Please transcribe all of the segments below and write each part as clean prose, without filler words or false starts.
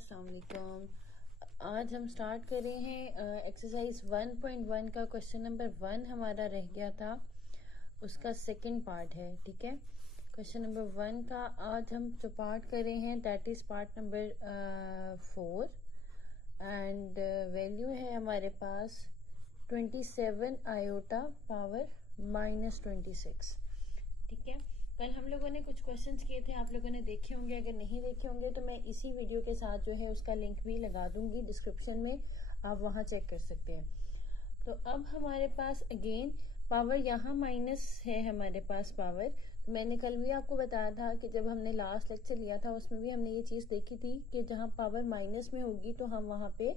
अस्सलाम वालेकुम। आज हम स्टार्ट कर रहे हैं एक्सरसाइज 1.1 का क्वेश्चन नंबर 1 हमारा रह गया था, उसका सेकंड पार्ट है। ठीक है, क्वेश्चन नंबर 1 का आज हम जो पार्ट कर रहे हैं that is part number 4 and value है हमारे पास 27 आयोटा पावर -26। ठीक है, कल हम लोगों ने कुछ क्वेश्चंस किए थे, आप लोगों ने देखे होंगे। अगर नहीं देखे होंगे तो मैं इसी वीडियो के साथ जो है उसका लिंक भी लगा दूंगी डिस्क्रिप्शन में, आप वहां चेक कर सकते हैं। तो अब हमारे पास अगेन पावर यहाँ माइनस है हमारे पास पावर। तो मैंने कल भी आपको बताया था कि जब हमने लास्ट लेक्चर लिया था उसमें भी हमने ये चीज देखी थी कि जहां पावर माइनस में होगी तो हम वहां पे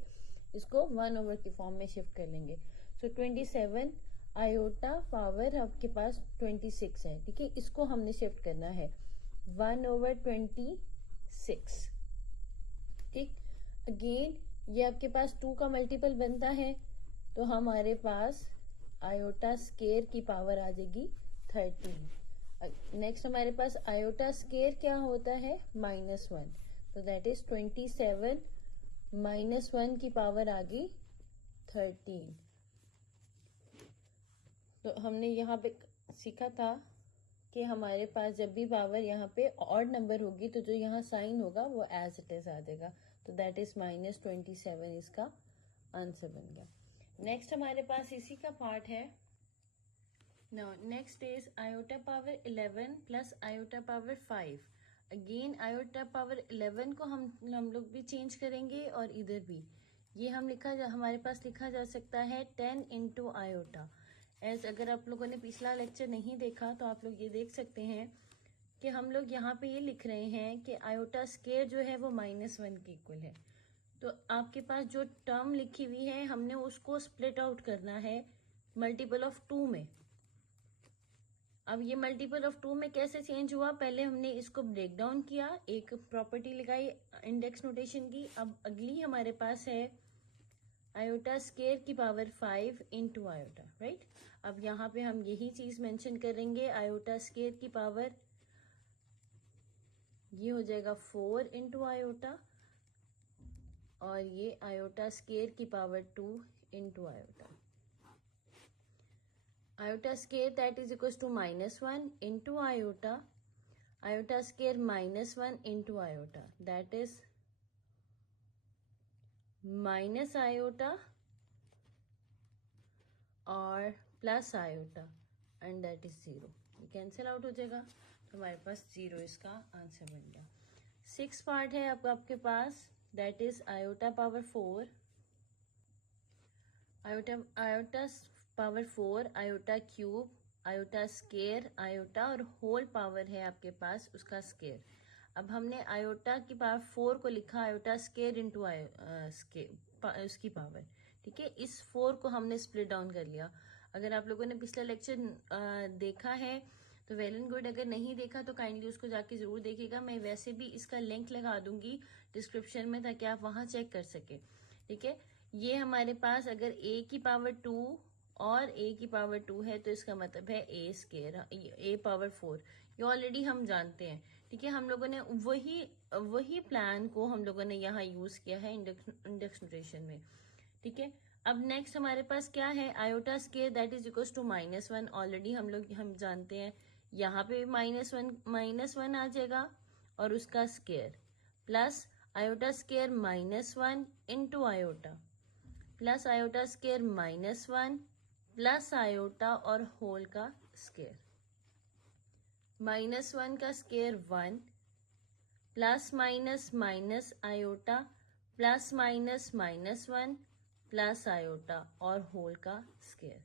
इसको 1 ओवर की फॉर्म में शिफ्ट कर लेंगे। सो 27 आयोटा पावर आपके पास 26 है। ठीक है, इसको हमने शिफ्ट करना है 1/26। ठीक, अगेन ये आपके पास 2 का मल्टीपल बनता है तो हमारे पास आयोटा स्केयर की पावर आ जाएगी 13। नेक्स्ट हमारे पास आयोटा स्केयर क्या होता है -1, तो दैट इज 27 -1 की पावर आ गई 13। तो हमने यहाँ पे सीखा था कि हमारे पास जब भी पावर यहाँ पे ऑड नंबर होगी तो जो यहाँ साइन होगा वो एज इट इज आ जाएगा, तो दैट इज -27 इसका आंसर बन गया। नेक्स्ट हमारे पास इसी का पार्ट है। Now next is iota power 11 plus iota power 5। Again iota power 11 को हम लोग भी चेंज करेंगे और इधर भी ये हमारे पास लिखा जा सकता है 10 इंटू आयोटा। एज अगर आप लोगों ने पिछला लेक्चर नहीं देखा तो आप लोग ये देख सकते हैं कि हम लोग यहाँ पे ये लिख रहे हैं कि आयोटा स्केयर जो है वो -1 के इक्वल है। तो आपके पास जो टर्म लिखी हुई है हमने उसको स्प्लिट आउट करना है मल्टीपल ऑफ 2 में। अब ये मल्टीपल ऑफ 2 में कैसे चेंज हुआ, पहले हमने इसको ब्रेक डाउन किया, एक प्रॉपर्टी लगाई इंडेक्स नोटेशन की। अब अगली हमारे पास है आयोटा स्केयर की पावर 5 इंटू आयोटा, राइट। अब यहाँ पे हम यही चीज मेंशन करेंगे, आयोटा स्केयर की पावर ये हो जाएगा 4 इंटू आयोटा और ये आयोटा स्केयर की power 2 into iota. Iota square that is equal to -1 into iota, iota square -1 into iota that is minus iota और plus iota and that is 0। ये cancel out हो जाएगा तो हमारे पास 0 इसका आंसर बन गया। 6 पार्ट है आपके पास, that is iota power 4, iota power 4, iota cube, iota square, iota और होल पावर है आपके पास उसका स्केयर। अब हमने आयोटा की पावर 4 को लिखा आयोटा स्केयर इंटू उसकी पावर। ठीक है, इस 4 को हमने स्प्लिट डाउन कर लिया। अगर आप लोगों ने पिछला लेक्चर देखा है तो वेल एंड गुड, अगर नहीं देखा तो काइंडली उसको जाके जरूर देखिएगा। मैं वैसे भी इसका लिंक लगा दूंगी डिस्क्रिप्शन में ताकि आप वहां चेक कर सके। ठीक है, ये हमारे पास अगर a की पावर 2 और a की पावर 2 है तो इसका मतलब है a स्केयर, a पावर 4। ये ऑलरेडी हम जानते हैं। ठीक है, हम लोगों ने वही प्लान को हम लोगों ने यहाँ यूज किया है इंडेक्स नोटेशन में। ठीक है, अब नेक्स्ट हमारे पास क्या है, iota square that is equal to -1। Already हम जानते हैं, यहाँ पे -1 आ जाएगा और उसका square plus iota square -1 into iota plus iota square -1 plus iota और होल का स्केयर। -1 का square 1 plus minus minus iota plus minus -1 plus iota और होल का स्केयर।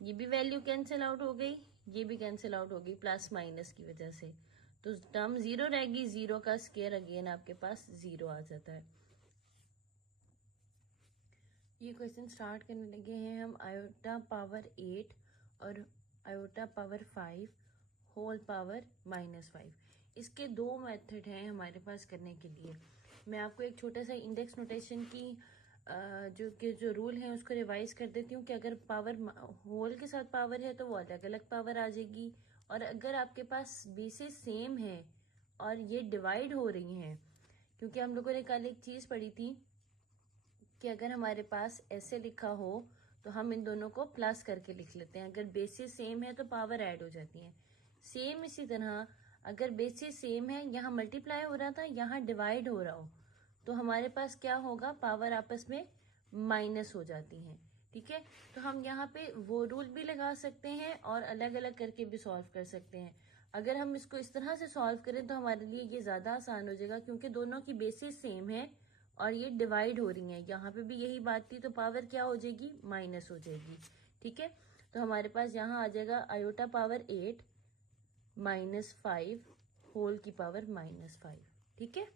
ये भी वैल्यू कैंसिल आउट हो गई, ये भी कैंसिल आउट हो गई प्लस माइनस की वजह से, तो टर्म 0 रहेगी। 0 का स्केयर अगेन आपके पास 0 आ जाता है। ये क्वेश्चन स्टार्ट करने लगे हैं हम आयोटा पावर 8 और आयोटा पावर 5 होल पावर -5। इसके 2 मेथड हैं हमारे पास करने के लिए। मैं आपको एक छोटा सा इंडेक्स नोटेशन की जो रूल है उसको रिवाइज कर देती हूँ कि अगर पावर होल के साथ पावर है तो वो अलग अलग पावर आ जाएगी, और अगर आपके पास बेसिस सेम है और ये डिवाइड हो रही हैं, क्योंकि हम लोगों ने कल एक चीज पढ़ी थी कि अगर हमारे पास ऐसे लिखा हो तो हम इन दोनों को प्लस करके लिख लेते हैं। अगर बेसिस सेम है तो पावर ऐड हो जाती है। सेम इसी तरह अगर बेसिस सेम है, यहाँ मल्टीप्लाई हो रहा था, यहाँ डिवाइड हो रहा हो, तो हमारे पास क्या होगा, पावर आपस में माइनस हो जाती है। ठीक है, तो हम यहाँ पे वो रूल भी लगा सकते हैं और अलग अलग करके भी सॉल्व कर सकते हैं। अगर हम इसको इस तरह से सॉल्व करें तो हमारे लिए ये ज्यादा आसान हो जाएगा, क्योंकि दोनों की बेसिस सेम है और ये डिवाइड हो रही है। यहाँ पे भी यही बात थी, तो पावर क्या हो जाएगी, माइनस हो जाएगी। ठीक है, तो हमारे पास यहाँ आ जाएगा आयोटा पावर 8 माइनस 5 होल की पावर माइनस 5। ठीक है,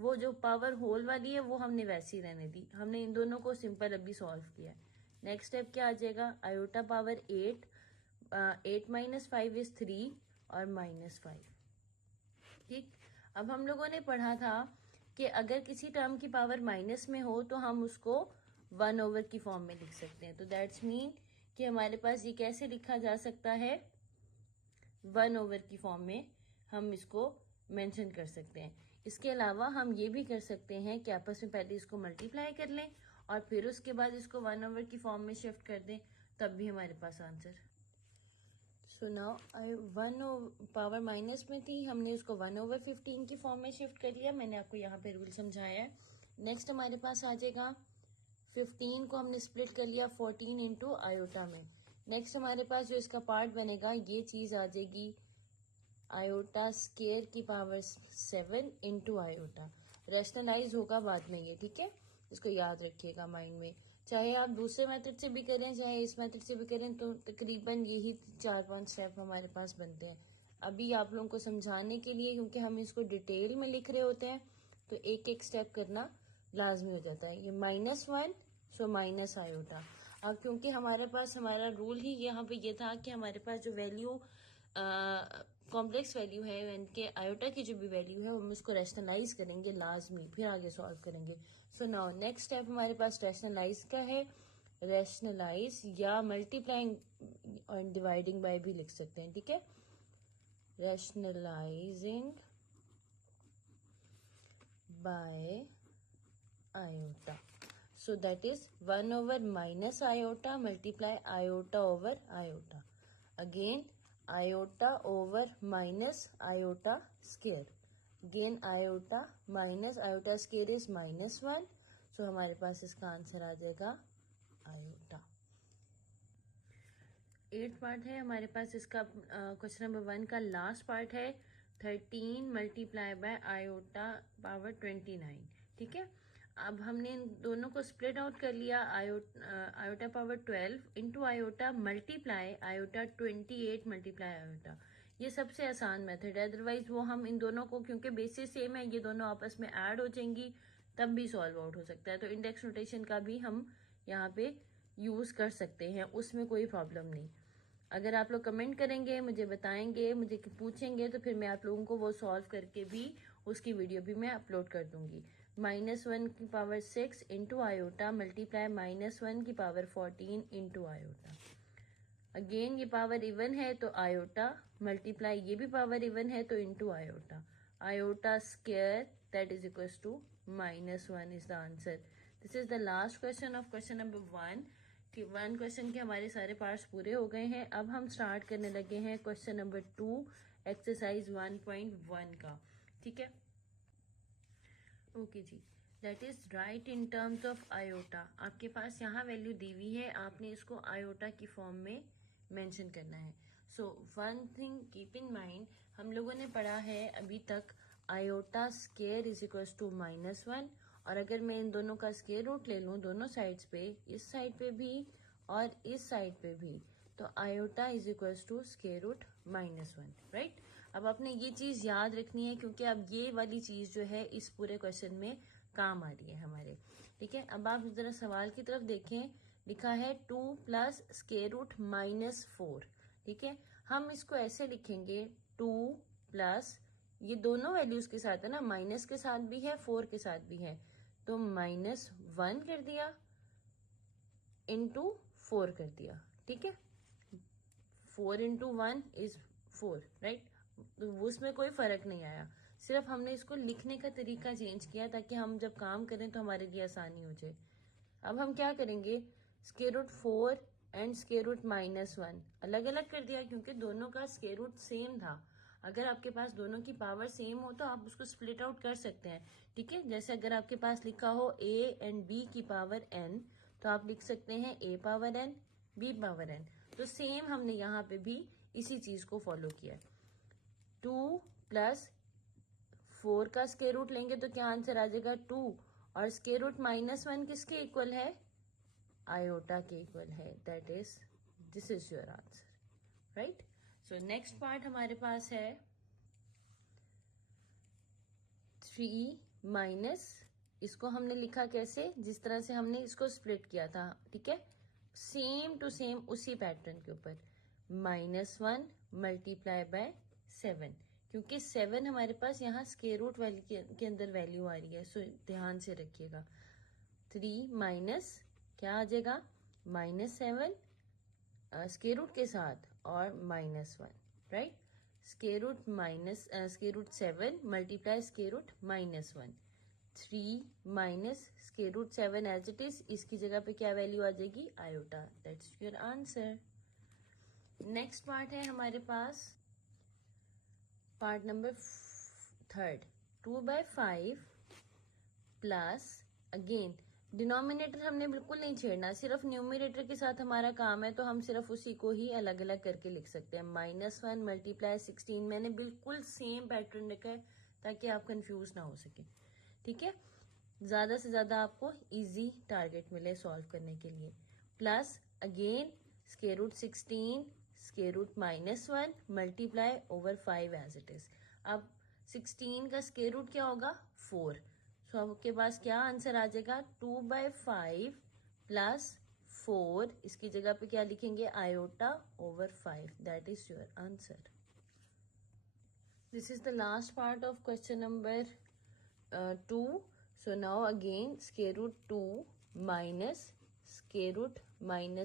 वो जो पावर होल वाली है वो हमने वैसी रहने दी, हमने इन दोनों को सिंपल अभी सॉल्व किया है। नेक्स्ट स्टेप क्या आ जाएगा, आयोटा पावर 8 माइनस 5 इज 3 और माइनस 5। ठीक, अब हम लोगों ने पढ़ा था कि अगर किसी टर्म की पावर माइनस में हो तो हम उसको 1/, की फॉर्म में लिख सकते हैं। तो दैट्स मीन कि हमारे पास ये कैसे लिखा जा सकता है, 1/, की फॉर्म में हम इसको मेंशन कर सकते हैं। इसके अलावा हम ये भी कर सकते हैं कि आपस में पहले इसको मल्टीप्लाई कर लें और फिर उसके बाद इसको 1/, की फॉर्म में शिफ्ट कर दें, तब भी हमारे पास answer. So now 1 power minus में थी, हमने उसको 1/15 की फॉर्म में शिफ्ट कर लिया। मैंने आपको यहाँ पे रूल समझाया है। नेक्स्ट हमारे पास आ जाएगा 15 को हमने स्प्लिट कर लिया 14 इंटू आयोटा में। नेक्स्ट हमारे पास जो इसका पार्ट बनेगा, ये चीज आ जाएगी आयोटा स्केयर की पावर 7 इंटू आयोटा। रैशनलाइज होगा बाद में ये, ठीक है, इसको याद रखिएगा माइंड में। चाहे आप दूसरे मेथड से भी करें चाहे इस मेथड से भी करें, तो तकरीबन यही 4-5 स्टेप हमारे पास बनते हैं। अभी आप लोगों को समझाने के लिए, क्योंकि हम इसको डिटेल में लिख रहे होते हैं, तो एक एक स्टेप करना लाजमी हो जाता है। ये -1 सो माइनस आयोटा। अब क्योंकि हमारे पास हमारा रूल ही यहाँ पे ये था कि हमारे पास जो वैल्यू कॉम्प्लेक्स वैल्यू है, इनके आयोटा की जो भी वैल्यू है, हम उसको रैशनलाइज करेंगे लाजमी, फिर आगे सॉल्व करेंगे। सो नाउ नेक्स्ट स्टेप हमारे पास रैशनलाइज का है। रैशनलाइज या मल्टीप्लाइंग और डिवाइडिंग बाय भी लिख सकते हैं। ठीक है, rationalising by iota, so that is 1/, minus iota multiply iota over iota. Again iota over minus iota square. Again iota minus iota square is -1. So हमारे पास इसका आंसर आ जाएगा iota। 8 पार्ट है हमारे पास इसका। क्वेश्चन नंबर 1 का लास्ट पार्ट है 13 multiply by iota power 29। ठीक है, अब हमने इन दोनों को स्प्लिट आउट कर लिया, iota power 12 into iota multiply iota 28 multiply iota. ये सबसे आसान मेथड है, अदरवाइज वो हम इन दोनों को, क्योंकि बेसिस सेम है, ये दोनों आपस में ऐड हो जाएंगी तब भी सॉल्व आउट हो सकता है। तो इंडेक्स नोटेशन का भी हम यहाँ पे यूज कर सकते हैं, उसमें कोई प्रॉब्लम नहीं। अगर आप लोग कमेंट करेंगे, मुझे बताएंगे, मुझे पूछेंगे, तो फिर मैं आप लोगों को वो सॉल्व करके भी उसकी वीडियो भी मैं अपलोड कर दूंगी। -1 की पावर 6 इंटू आयोटा मल्टीप्लाई -1 की पावर 14 इंटू आयोटा। अगेन ये पावर इवन है तो आयोटा मल्टीप्लाई, ये भी पावर इवन है तो into iota. Iota square that is equal to -1 is the answer. This is the last question of question number 1। 1 question के हमारे सारे पार्ट्स पूरे हो गए हैं। अब हम स्टार्ट करने लगे हैं क्वेश्चन नंबर 2 एक्सरसाइज 1.1 का। ठीक है, ओके जी, that is right in terms of iota. आपके पास यहाँ वैल्यू दी हुई है, आपने इसको आयोटा की फॉर्म में मेंशन करना है। So one thing keep in mind, हम लोगों ने पढ़ा है अभी तक iota square is equal to -1, और अगर मैं इन दोनों का स्क्वायर रूट ले लूँ दोनों साइड्स पे, इस साइड पे भी और इस साइड पे भी, तो iota is equal to square root -1, right. अब आपने ये चीज याद रखनी है, क्योंकि अब ये वाली चीज जो है इस पूरे क्वेश्चन में काम आ रही है हमारे। ठीक है, अब आप जरा सवाल की तरफ देखें, लिखा है 2 प्लस स्क्वायर रूट -4। ठीक है, हम इसको ऐसे लिखेंगे 2 प्लस, ये दोनों वैल्यूज के साथ है ना, माइनस के साथ भी है 4 के साथ भी है, तो -1 कर दिया इंटू 4 कर दिया। ठीक है, 4 इंटू 1 इज 4, राइट, तो उसमें कोई फर्क नहीं आया। सिर्फ हमने इसको लिखने का तरीका चेंज किया ताकि हम जब काम करें तो हमारे लिए आसानी हो जाए। अब हम क्या करेंगे, square root 4 and square root -1 अलग अलग कर दिया क्योंकि दोनों का स्क्वायर रूट सेम था। अगर आपके पास दोनों की पावर सेम हो तो आप उसको स्प्लिट आउट कर सकते हैं, ठीक है। जैसे अगर आपके पास लिखा हो a एंड b की पावर n, तो आप लिख सकते हैं a power n b power n। तो सेम हमने यहाँ पे भी इसी चीज को फॉलो किया। 2 प्लस 4 का स्क्वायर रूट लेंगे तो क्या आंसर आ जाएगा 2, और स्क्वायर रूट -1 किसके इक्वल है, आयोटा के इक्वल है। That is this is your answer, right. So next part हमारे पास है 3 माइनस, इसको हमने लिखा कैसे, जिस तरह से हमने इसको स्प्लिट किया था, ठीक है, सेम टू सेम उसी पैटर्न के ऊपर। -1 मल्टीप्लाई बाय 7, क्योंकि 7 हमारे पास यहाँ स्क्वायर रूट वैल्यू के अंदर वैल्यू आ रही है, सो ध्यान से रखिएगा। 3 माइनस क्या आ जाएगा, -7 स्क्वायर रूट के साथ और -1, right. Square root 7 multiply square root -1, 3 minus square root 7 as it is, इसकी जगह पे क्या वैल्यू आ जाएगी, iota. That's your answer. Next part है हमारे पास part number 3, 2/5 plus, again denominator हमने बिल्कुल नहीं छेड़ना, सिर्फ न्यूमरेटर के साथ हमारा काम है, तो हम सिर्फ उसी को ही अलग अलग करके लिख सकते हैं। -1 मल्टीप्लाई 16, मैंने बिल्कुल सेम पैटर्न रखा है ताकि आप कंफ्यूज ना हो सके, ठीक है। ज्यादा से ज्यादा आपको इजी टारगेट मिले सॉल्व करने के लिए। Plus again square root 16 square root -1 multiply over 5 as it is. अब 16 का स्क्वायर रूट क्या होगा, 4। सो आपके पास क्या आंसर आ जाएगा, 2/5 प्लस 4, इसकी जगह पे क्या लिखेंगे, iota over 5। That is your answer. This is the last part of question number 2. So now again square root 2 minus square root -1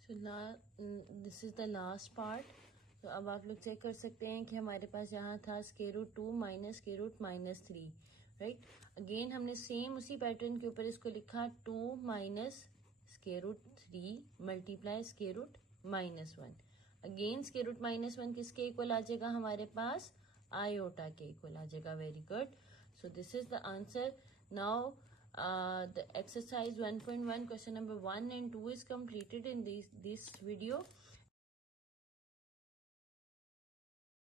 so this is the last part. तो अब आप लोग चेक कर सकते हैं कि हमारे पास यहाँ था square root 2 minus square root -3, right. Again हमने सेम उसी पैटर्न के ऊपर इसको लिखा 2 minus square root 3 multiply square root -1। Again square root -1 किसके इक्वल आ जाएगा हमारे पास, आयोटा के इक्वल आ जाएगा। Very good. So this is the answer. Now the exercise 1.1 question number 1 and 2 is completed in this video.